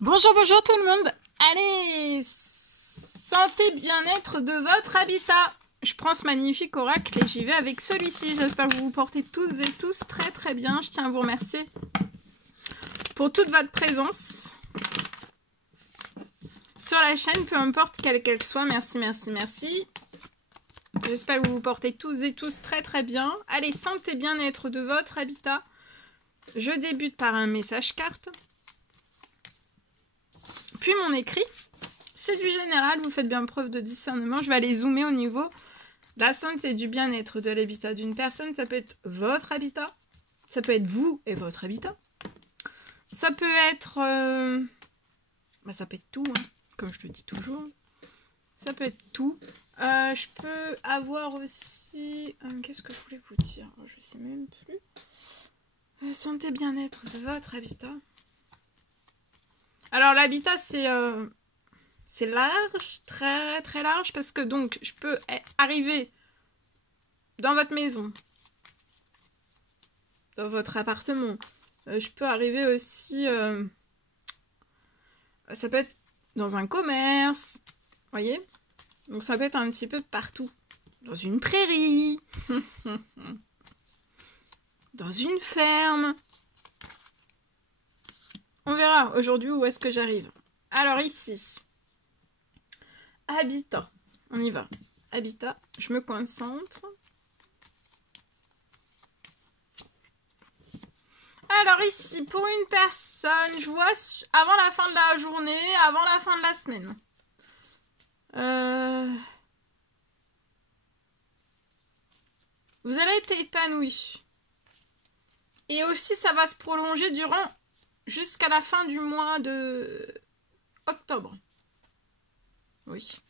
Bonjour, bonjour tout le monde. Allez, santé, bien-être de votre habitat. Je prends ce magnifique oracle et j'y vais avec celui-ci. J'espère que vous vous portez tous et tous très très bien. Je tiens à vous remercier pour toute votre présence sur la chaîne, peu importe quelle qu'elle soit. Merci, merci, merci. J'espère que vous vous portez tous et tous très très bien. Allez, santé, bien-être de votre habitat. Je débute par un message carte. Puis mon écrit. C'est du général, vous faites bien preuve de discernement. Je vais aller zoomer au niveau de la santé et du bien-être de l'habitat d'une personne. Ça peut être votre habitat. Ça peut être vous et votre habitat. Ça peut être... ça peut être tout, hein, comme je te dis toujours. Ça peut être tout. Je peux avoir aussi... Qu'est-ce que je voulais vous dire? Je sais même plus. Santé, bien-être de votre habitat. Alors l'habitat, c'est large, très très large, parce que donc je peux arriver dans votre maison, dans votre appartement. Je peux arriver aussi, ça peut être dans un commerce, voyez. Donc ça peut être un petit peu partout. Dans une prairie, dans une ferme. On verra aujourd'hui où est-ce que j'arrive. Alors ici, habitat, on y va. Habitat, je me concentre. Alors ici, pour une personne, je vois avant la fin de la journée, avant la fin de la semaine. Vous allez être épanoui. Et aussi, ça va se prolonger jusqu'à la fin du mois de octobre. Oui.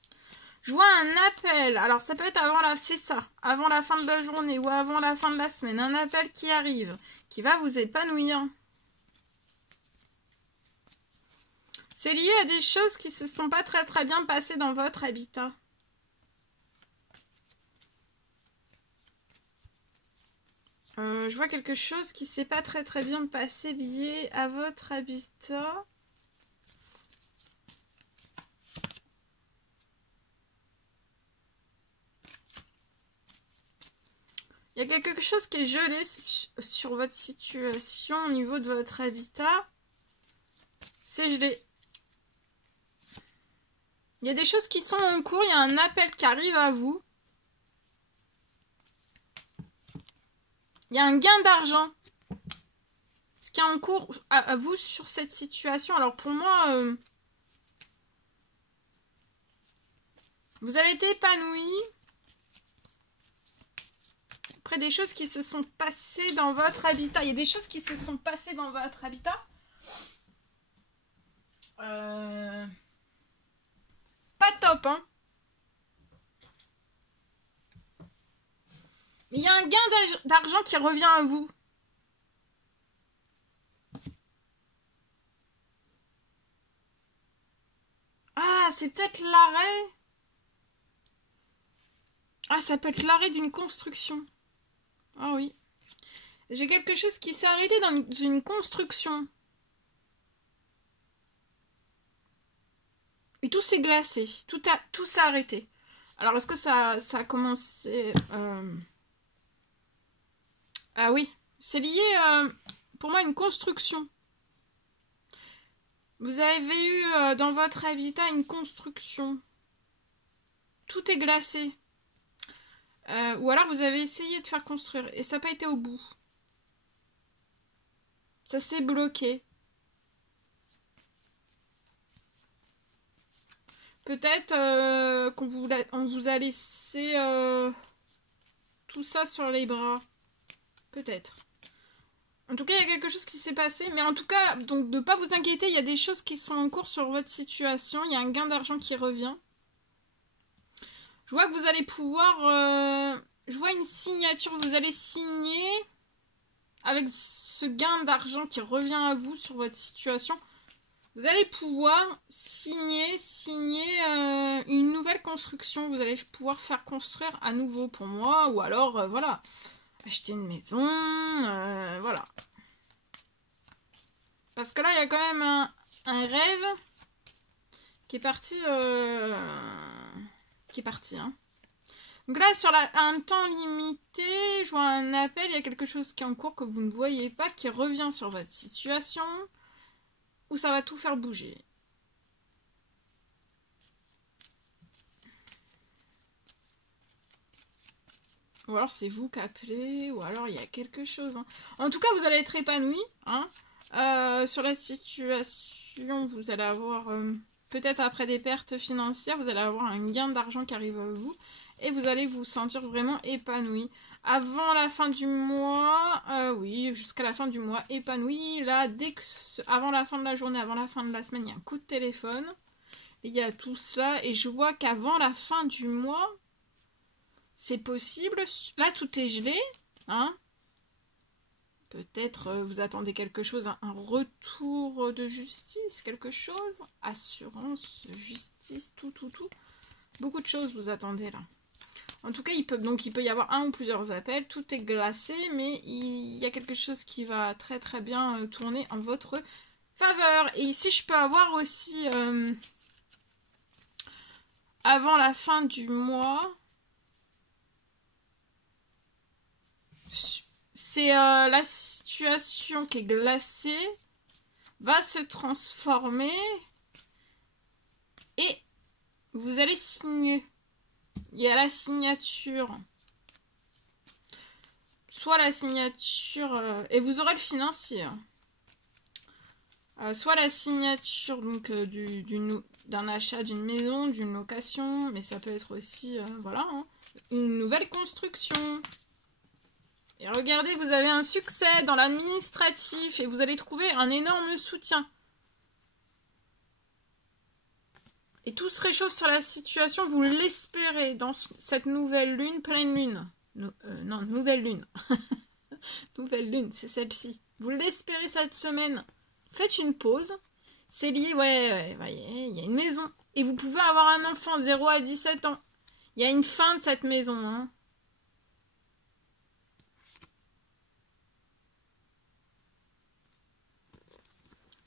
Je vois un appel. Alors, ça peut être avant la fin de la journée ou avant la fin de la semaine. Un appel qui arrive, qui va vous épanouir. C'est lié à des choses qui se sont pas très très bien passées dans votre habitat. Je vois quelque chose qui s'est pas très très bien passé lié à votre habitat. Il y a quelque chose qui est gelé sur votre situation au niveau de votre habitat. C'est gelé. Il y a des choses qui sont en cours, il y a un appel qui arrive à vous. Il y a un gain d'argent. Ce qui est en cours à vous sur cette situation. Alors pour moi, vous allez être épanoui. Après des choses qui se sont passées dans votre habitat. Il y a des choses qui se sont passées dans votre habitat. Pas top, hein. Mais il y a un gain d'argent qui revient à vous. Ah, c'est peut-être l'arrêt. Ah, ça peut être l'arrêt d'une construction. Ah oui. J'ai quelque chose qui s'est arrêté dans une construction. Et tout s'est glacé. Tout s'est arrêté. Alors, est-ce que ça a commencé... Ah oui. C'est lié, pour moi, à une construction. Vous avez eu dans votre habitat une construction. Tout est glacé. Ou alors vous avez essayé de faire construire et ça n'a pas été au bout. Ça s'est bloqué. Peut-être qu'on vous a laissé tout ça sur les bras. Peut-être. En tout cas, il y a quelque chose qui s'est passé. Mais en tout cas, donc de ne pas vous inquiéter, il y a des choses qui sont en cours sur votre situation. Il y a un gain d'argent qui revient. Je vois que vous allez pouvoir... je vois une signature. Vous allez signer avec ce gain d'argent qui revient à vous sur votre situation. Vous allez pouvoir signer une nouvelle construction. Vous allez pouvoir faire construire à nouveau pour moi. Ou alors, voilà, acheter une maison. Voilà. Parce que là, il y a quand même un rêve qui est parti. Hein. Donc là, sur un temps limité, je vois un appel, il y a quelque chose qui est en cours que vous ne voyez pas, qui revient sur votre situation, où ça va tout faire bouger. Ou alors c'est vous qui appelez, ou alors il y a quelque chose. Hein. En tout cas, vous allez être épanoui. Hein. Sur la situation, vous allez avoir, peut-être après des pertes financières, vous allez avoir un gain d'argent qui arrive à vous. Et vous allez vous sentir vraiment épanoui. Avant la fin du mois, oui, jusqu'à la fin du mois, épanoui. Là, avant la fin de la journée, avant la fin de la semaine, il y a un coup de téléphone. Il y a tout cela. Et je vois qu'avant la fin du mois, c'est possible. Là, tout est gelé. Hein. Peut-être vous attendez quelque chose, un retour de justice, quelque chose. Assurance, justice, tout. Beaucoup de choses vous attendez là. En tout cas, il peut y avoir un ou plusieurs appels. Tout est glacé, mais il y a quelque chose qui va très très bien tourner en votre faveur. Et ici, je peux avoir aussi, avant la fin du mois, c'est la situation qui est glacée va se transformer et vous allez signer. Il y a la signature. Soit la signature... et vous aurez le financier. Soit la signature donc d'un achat d'une maison, d'une location. Mais ça peut être aussi, voilà, hein, une nouvelle construction. Et regardez, vous avez un succès dans l'administratif. Et vous allez trouver un énorme soutien. Et tout se réchauffe sur la situation, vous l'espérez dans cette nouvelle lune, pleine lune. Non, nouvelle lune. Nouvelle lune, c'est celle-ci. Vous l'espérez cette semaine. Faites une pause. C'est lié, ouais, il y a une maison. Et vous pouvez avoir un enfant, 0 à 17 ans. Il y a une fin de cette maison, hein.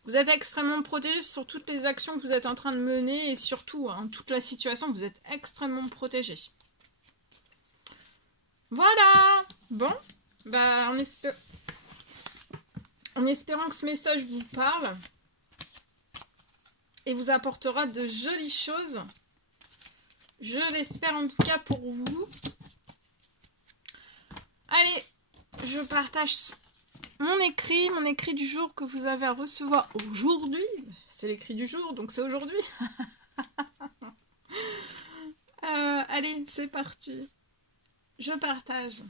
Vous êtes extrêmement protégé sur toutes les actions que vous êtes en train de mener et surtout, hein, toute la situation, vous êtes extrêmement protégé. Voilà. Bon, bah en espérant que ce message vous parle et vous apportera de jolies choses. Je l'espère en tout cas pour vous. Allez, je partage mon écrit du jour que vous avez à recevoir aujourd'hui. C'est l'écrit du jour, donc c'est aujourd'hui. Allez, c'est parti. Je partage.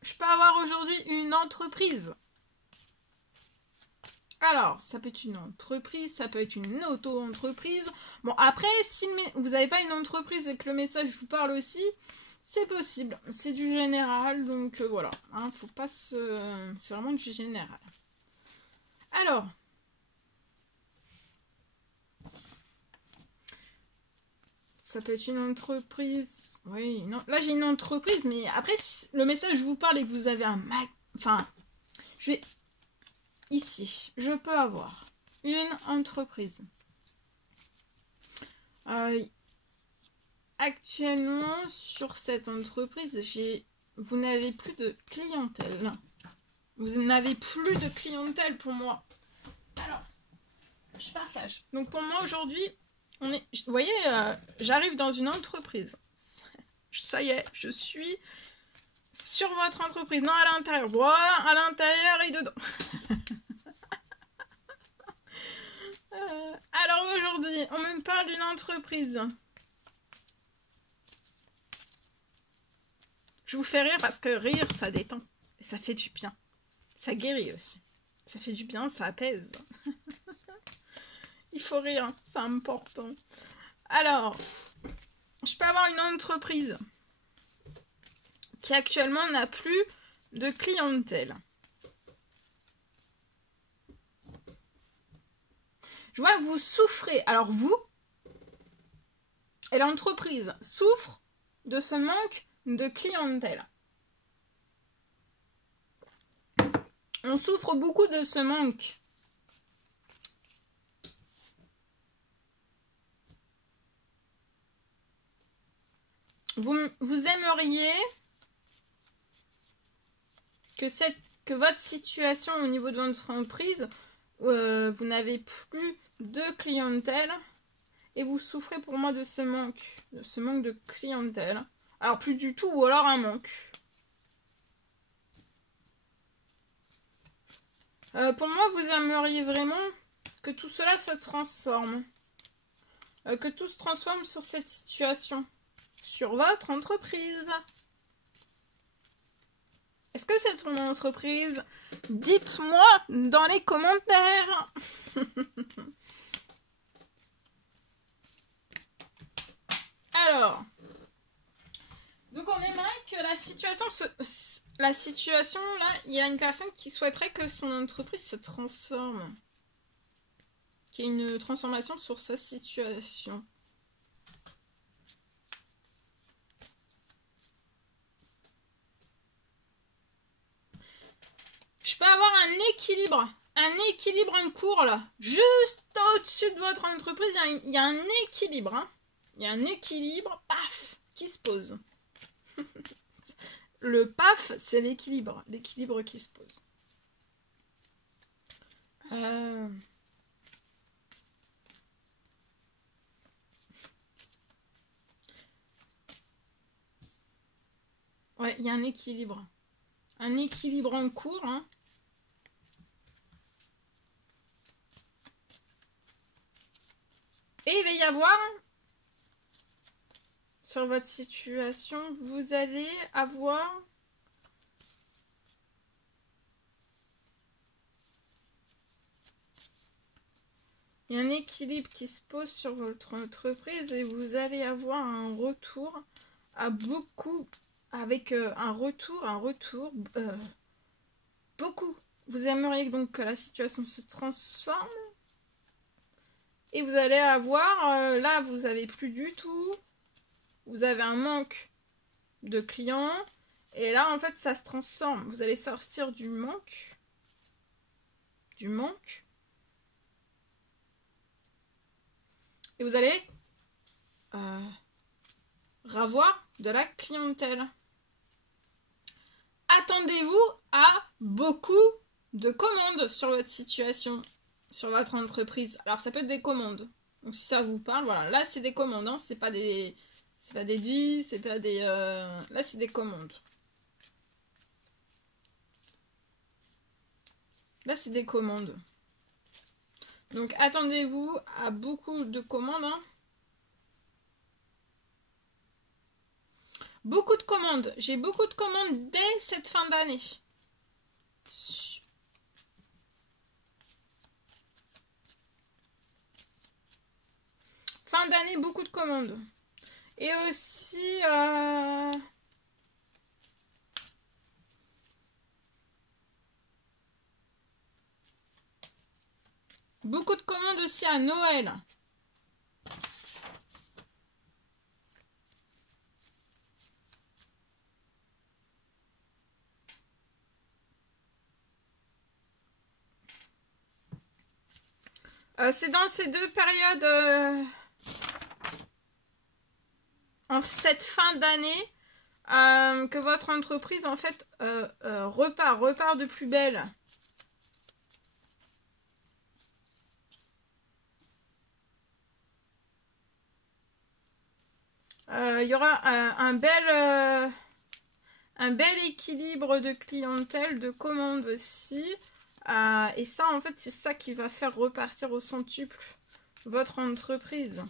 Je peux avoir aujourd'hui une entreprise. Alors, ça peut être une entreprise, ça peut être une auto-entreprise. Bon, après, si vous n'avez pas une entreprise et que le message vous parle aussi, c'est possible. C'est du général, donc voilà. Hein, faut pas se... C'est vraiment du général. Alors. Ça peut être une entreprise. Oui, non. Là, j'ai une entreprise, mais après, le message vous parle et que vous avez un... Enfin, je vais... Ici, je peux avoir une entreprise. Actuellement, sur cette entreprise, vous n'avez plus de clientèle. Vous n'avez plus de clientèle pour moi. Alors, je partage. Donc pour moi, aujourd'hui, vous voyez, j'arrive dans une entreprise. Ça y est, je suis sur votre entreprise. Non, à l'intérieur. Voilà, à l'intérieur et dedans. Alors aujourd'hui, on me parle d'une entreprise. Je vous fais rire parce que rire, ça détend. Et ça fait du bien. Ça guérit aussi. Ça fait du bien, ça apaise. Il faut rire, c'est important. Alors, je peux avoir une entreprise qui actuellement n'a plus de clientèle. Je vois que vous souffrez. Alors vous et l'entreprise souffrent de ce manque de clientèle. On souffre beaucoup de ce manque. Vous aimeriez que votre situation au niveau de votre entreprise, vous n'avez plus de clientèle et vous souffrez pour moi de ce manque de clientèle. Alors plus du tout ou alors un manque. Pour moi, vous aimeriez vraiment que tout cela se transforme. Que tout se transforme sur cette situation. Sur votre entreprise. Est-ce que c'est ton entreprise? Dites-moi dans les commentaires. Alors. Donc on aimerait que la situation là, il y a une personne qui souhaiterait que son entreprise se transforme. Qu'il y ait une transformation sur sa situation. Je peux avoir un équilibre en cours là. Juste au-dessus de votre entreprise, il y a un équilibre. Hein. Il y a un équilibre, paf, qui se pose. Le paf, c'est l'équilibre. L'équilibre qui se pose. Ouais, il y a un équilibre. Un équilibre en cours. Hein. Et il va y avoir... Sur votre situation, vous allez avoir... Il y a un équilibre qui se pose sur votre entreprise et vous allez avoir un retour à beaucoup... Avec un retour, beaucoup. Vous aimeriez donc que la situation se transforme. Et vous allez avoir, là vous avez plus du tout. Vous avez un manque de clients. Et là en fait ça se transforme. Vous allez sortir du manque. Et vous allez ravoir de la clientèle. Attendez-vous à beaucoup de commandes sur votre situation, sur votre entreprise. Alors ça peut être des commandes. Donc si ça vous parle, voilà. Là c'est des commandes, hein. C'est pas des deals, c'est pas des... Là c'est des commandes. Là c'est des commandes. Donc attendez-vous à beaucoup de commandes, hein. Beaucoup de commandes. J'ai beaucoup de commandes dès cette fin d'année. Fin d'année, beaucoup de commandes. Et aussi... beaucoup de commandes aussi à Noël. C'est dans ces deux périodes, en cette fin d'année, que votre entreprise en fait repart de plus belle. Il y aura un bel équilibre de clientèle, de commandes aussi. Et ça, en fait, c'est ça qui va faire repartir au centuple votre entreprise.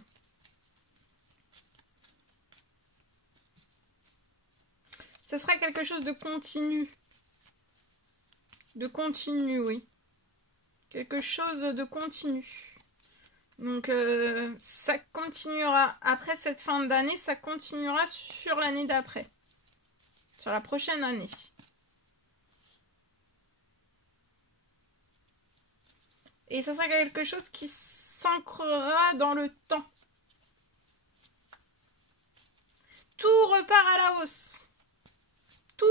Ce sera quelque chose de continu. De continu, oui. Quelque chose de continu. Donc, ça continuera. Après cette fin d'année, ça continuera sur l'année d'après. Sur la prochaine année. Et ça sera quelque chose qui s'ancrera dans le temps. Tout repart à la hausse. Tout.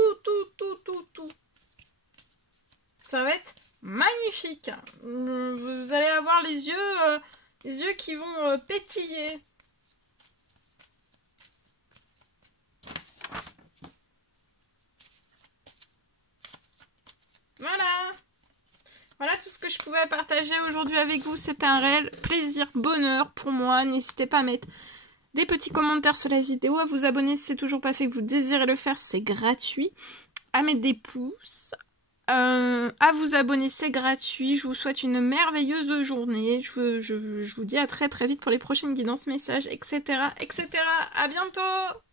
Ça va être magnifique. Vous allez avoir les yeux qui vont pétiller. tout ce que je pouvais partager aujourd'hui avec vous. C'était un réel plaisir, bonheur pour moi. N'hésitez pas à mettre des petits commentaires sur la vidéo, à vous abonner si c'est toujours pas fait, que vous désirez le faire, c'est gratuit. À mettre des pouces. À vous abonner, c'est gratuit. Je vous souhaite une merveilleuse journée. Je vous dis à très très vite pour les prochaines guidances, messages, etc. etc. À bientôt!